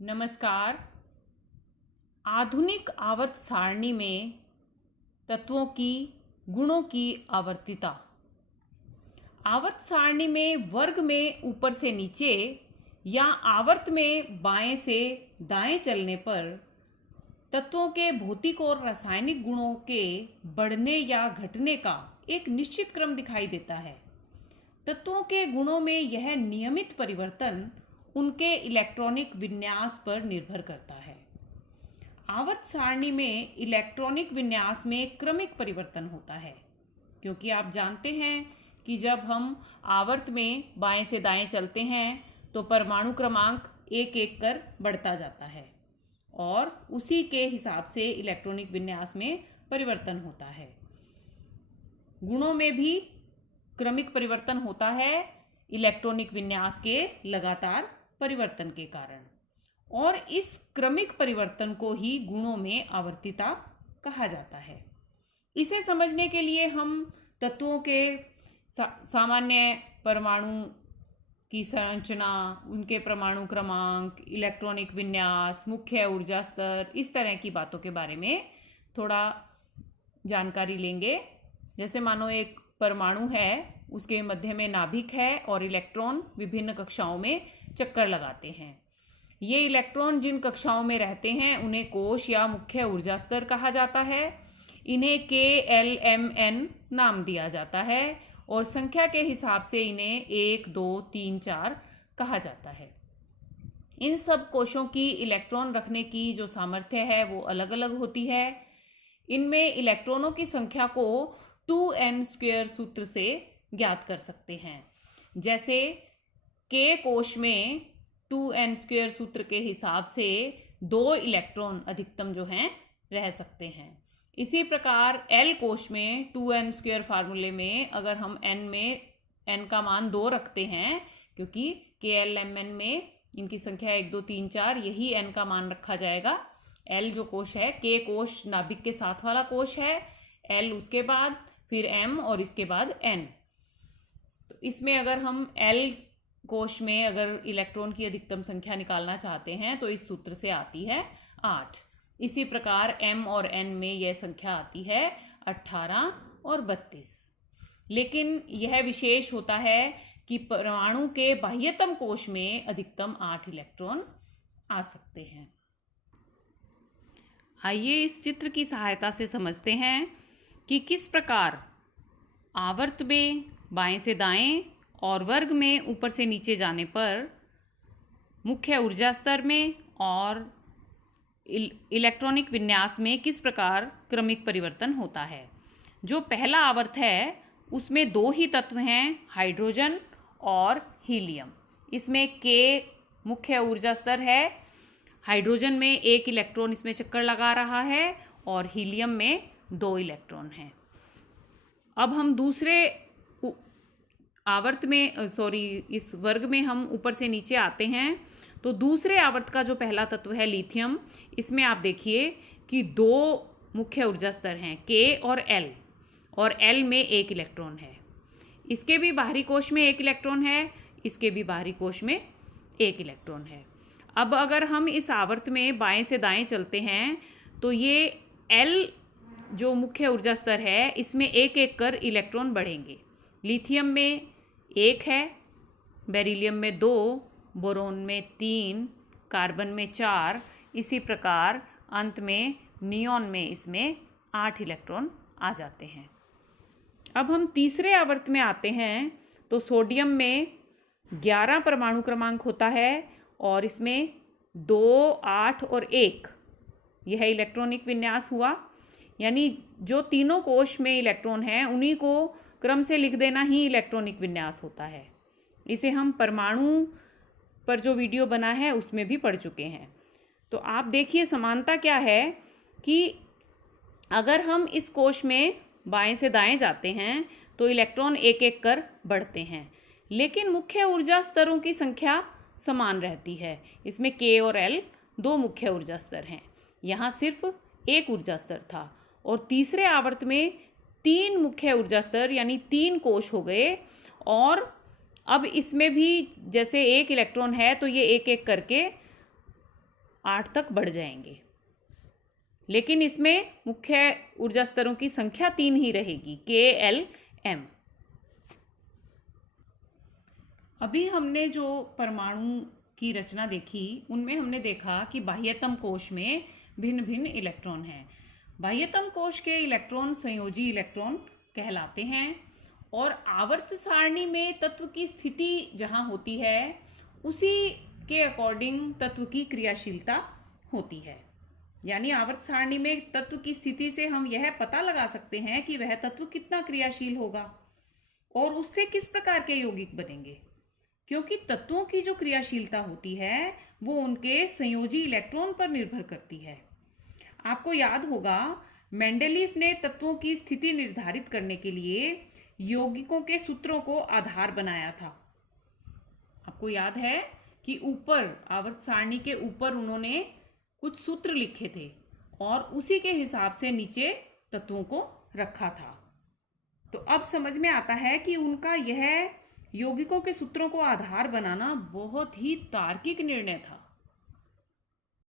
नमस्कार। आधुनिक आवर्त सारणी में तत्वों की गुणों की आवर्तिता। आवर्त सारणी में वर्ग में ऊपर से नीचे या आवर्त में बाएं से दाएं चलने पर तत्वों के भौतिक और रासायनिक गुणों के बढ़ने या घटने का एक निश्चित क्रम दिखाई देता है। तत्वों के गुणों में यह नियमित परिवर्तन उनके इलेक्ट्रॉनिक विन्यास पर निर्भर करता है। आवर्त सारणी में इलेक्ट्रॉनिक विन्यास में क्रमिक परिवर्तन होता है, क्योंकि आप जानते हैं कि जब हम आवर्त में बाएं से दाएं चलते हैं तो परमाणु क्रमांक एक एक कर बढ़ता जाता है और उसी के हिसाब से इलेक्ट्रॉनिक विन्यास में परिवर्तन होता है। गुणों में भी क्रमिक परिवर्तन होता है इलेक्ट्रॉनिक विन्यास के लगातार परिवर्तन के कारण, और इस क्रमिक परिवर्तन को ही गुणों में आवर्तिता कहा जाता है। इसे समझने के लिए हम तत्वों के सामान्य परमाणु की संरचना, उनके परमाणु क्रमांक, इलेक्ट्रॉनिक विन्यास, मुख्य ऊर्जा स्तर, इस तरह की बातों के बारे में थोड़ा जानकारी लेंगे। जैसे मानो एक परमाणु है, उसके मध्य में नाभिक है और इलेक्ट्रॉन विभिन्न कक्षाओं में चक्कर लगाते हैं। ये इलेक्ट्रॉन जिन कक्षाओं में रहते हैं उन्हें कोश या मुख्य ऊर्जा स्तर कहा जाता है। इन्हें KLMN नाम दिया जाता है और संख्या के हिसाब से इन्हें 1, 2, 3, 4 कहा जाता है। इन सब कोशों की इलेक्ट्रॉन रखने की जो सामर्थ्य है वो अलग अलग होती है। इनमें इलेक्ट्रॉनों की संख्या को 2n² सूत्र से ज्ञात कर सकते हैं। जैसे K कोश में 2n² सूत्र के हिसाब से 2 इलेक्ट्रॉन अधिकतम जो हैं रह सकते हैं। इसी प्रकार L कोश में 2n² फार्मूले में अगर हम n का मान 2 रखते हैं, क्योंकि KLMN में इनकी संख्या 1, 2, 3, 4, यही n का मान रखा जाएगा। L जो कोश है, K कोश नाभिक के साथ वाला कोश है, L उसके बाद, फिर M और इसके बाद N। तो इसमें अगर हम L कोश में अगर इलेक्ट्रॉन की अधिकतम संख्या निकालना चाहते हैं तो इस सूत्र से आती है 8। इसी प्रकार M और N में यह संख्या आती है 18 और 32। लेकिन यह विशेष होता है कि परमाणु के बाह्यतम कोश में अधिकतम 8 इलेक्ट्रॉन आ सकते हैं। आइए इस चित्र की सहायता से समझते हैं कि किस प्रकार आवर्त में बाएं से दाएं और वर्ग में ऊपर से नीचे जाने पर मुख्य ऊर्जा स्तर में और इलेक्ट्रॉनिक विन्यास में किस प्रकार क्रमिक परिवर्तन होता है। जो पहला आवर्त है उसमें 2 ही तत्व हैं, हाइड्रोजन और हीलियम। इसमें K मुख्य ऊर्जा स्तर है, हाइड्रोजन में 1 इलेक्ट्रॉन इसमें चक्कर लगा रहा है और हीलियम में 2 इलेक्ट्रॉन हैं। अब हम दूसरे आवर्त में इस वर्ग में हम ऊपर से नीचे आते हैं तो दूसरे आवर्त का जो पहला तत्व है लिथियम, इसमें आप देखिए कि 2 मुख्य ऊर्जा स्तर हैं, K और L, और L में 1 इलेक्ट्रॉन है। इसके भी बाहरी कोश में 1 इलेक्ट्रॉन है, इसके भी बाहरी कोश में 1 इलेक्ट्रॉन है। अब अगर हम इस आवर्त में बाएं से दाएं चलते हैं तो ये L जो मुख्य ऊर्जा स्तर है इसमें एक एक कर इलेक्ट्रॉन बढ़ेंगे। लिथियम में 1 है, बेरिलियम में 2, बोरोन में 3, कार्बन में 4, इसी प्रकार अंत में नियॉन में इसमें 8 इलेक्ट्रॉन आ जाते हैं। अब हम तीसरे आवर्त में आते हैं तो सोडियम में 11 परमाणु क्रमांक होता है और इसमें 2, 8 और 1 यह इलेक्ट्रॉनिक विन्यास हुआ। यानी जो तीनों कोश में इलेक्ट्रॉन हैं उन्हीं को क्रम से लिख देना ही इलेक्ट्रॉनिक विन्यास होता है। इसे हम परमाणु पर जो वीडियो बना है उसमें भी पढ़ चुके हैं। तो आप देखिए समानता क्या है कि अगर हम इस कोश में बाएं से दाएं जाते हैं तो इलेक्ट्रॉन एक एक कर बढ़ते हैं, लेकिन मुख्य ऊर्जा स्तरों की संख्या समान रहती है। इसमें K और L 2 मुख्य ऊर्जा स्तर हैं, यहाँ सिर्फ 1 ऊर्जा स्तर था। और तीसरे आवर्त में 3 मुख्य ऊर्जा स्तर यानी 3 कोश हो गए, और अब इसमें भी जैसे 1 इलेक्ट्रॉन है तो ये एक एक करके 8 तक बढ़ जाएंगे। लेकिन इसमें मुख्य ऊर्जा स्तरों की संख्या 3 ही रहेगी, KLM। अभी हमने जो परमाणु की रचना देखी उनमें हमने देखा कि बाह्यतम कोश में भिन्न भिन्न इलेक्ट्रॉन हैं। बाह्यतम कोश के इलेक्ट्रॉन संयोजी इलेक्ट्रॉन कहलाते हैं और आवर्त सारणी में तत्व की स्थिति जहाँ होती है उसी के अकॉर्डिंग तत्व की क्रियाशीलता होती है। यानी आवर्त सारणी में तत्व की स्थिति से हम यह पता लगा सकते हैं कि वह तत्व कितना क्रियाशील होगा और उससे किस प्रकार के यौगिक बनेंगे, क्योंकि तत्वों की जो क्रियाशीलता होती है वो उनके संयोजी इलेक्ट्रॉन पर निर्भर करती है। आपको याद होगा मेंडेलीव ने तत्वों की स्थिति निर्धारित करने के लिए यौगिकों के सूत्रों को आधार बनाया था। आपको याद है कि ऊपर आवर्त सारणी के ऊपर उन्होंने कुछ सूत्र लिखे थे और उसी के हिसाब से नीचे तत्वों को रखा था। तो अब समझ में आता है कि उनका यह यौगिकों के सूत्रों को आधार बनाना बहुत ही तार्किक निर्णय था।